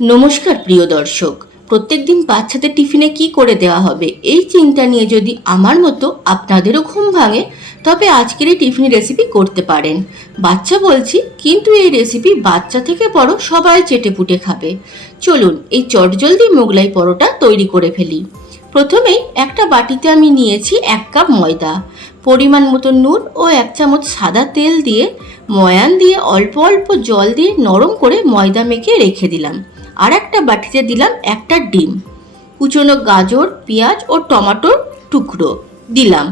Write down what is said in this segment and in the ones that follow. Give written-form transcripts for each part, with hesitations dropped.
নমস্কার প্রিয় দর্শক। প্রত্যেকদিন বাচ্চাদের টিফিনে কি করে দেওয়া হবে এই চিন্তা নিয়ে যদি আমার মতো আপনাদেরও ঘুম ভাঙে, তবে আজকের এই টিফিন রেসিপি করতে পারেন। বাচ্চা বলছি, কিন্তু এই রেসিপি বাচ্চা থেকে বড় সবাই চেটেপুটে খাবে। চলুন এই চটজলদি মোগলাই পরোটা তৈরি করে ফেলি। প্রথমেই একটা বাটিতে আমি নিয়েছি 1 কাপ ময়দা, পরিমাণ মতো নুন ও 1 চামচ সাদা তেল দিয়ে ময়ান দিয়ে অল্প অল্প জল দিয়ে নরম করে ময়দা মেখে রেখে দিলাম। আর একটা বাটিতে দিলাম একটা ডিম, কুচনো গাজর, পেঁয়াজ ও টমেটোর টুকরো দিলাম।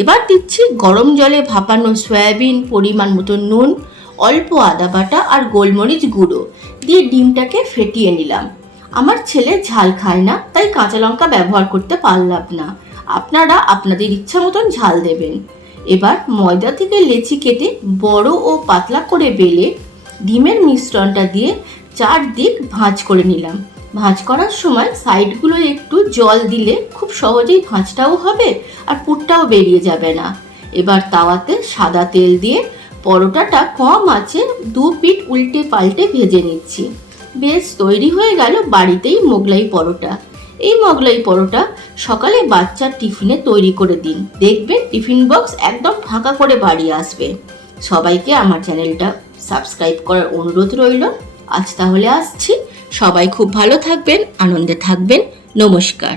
এবার দিচ্ছি গরম জলে ভাপানো সয়াবিন, পরিমাণ মতো নুন, অল্প আদা বাটা আর গোলমরিচ গুঁড়ো দিয়ে ডিমটাকে ফেটিয়ে নিলাম। আমার ছেলে ঝাল খায় না, তাই কাঁচা লঙ্কা ব্যবহার করতে পারলাম না। আপনারা আপনাদের ইচ্ছা মতন ঝাল দেবেন। এবার ময়দা থেকে লেচি কেটে বড় ও পাতলা করে বেলে ডিমের মিশ্রণটা দিয়ে চারদিক ভাঁজ করে নিলাম। ভাঁজ করার সময় সাইডগুলো একটু জল দিলে খুব সহজেই ভাঁজটাও হবে আর পুরটাও বেরিয়ে যাবে না। এবার তাওয়াতে সাদা তেল দিয়ে পরোটাটা কম আঁচে 2 পিঠ উল্টে পাল্টে ভেজে নিচ্ছি। বেশ তৈরি হয়ে গেল বাড়িতেই মোগলাই পরোটা। এই মোগলাই পরোটা সকালে বাচ্চার টিফিনে তৈরি করে দিন, দেখবেন টিফিন বক্স একদম ফাঁকা করে বাড়ি আসবে। সবাইকে আমার চ্যানেলটা সাবস্ক্রাইব করার অনুরোধ রইল। আজ তাহলে আসছি। সবাই খুব ভালো থাকবেন, আনন্দে থাকবেন। নমস্কার।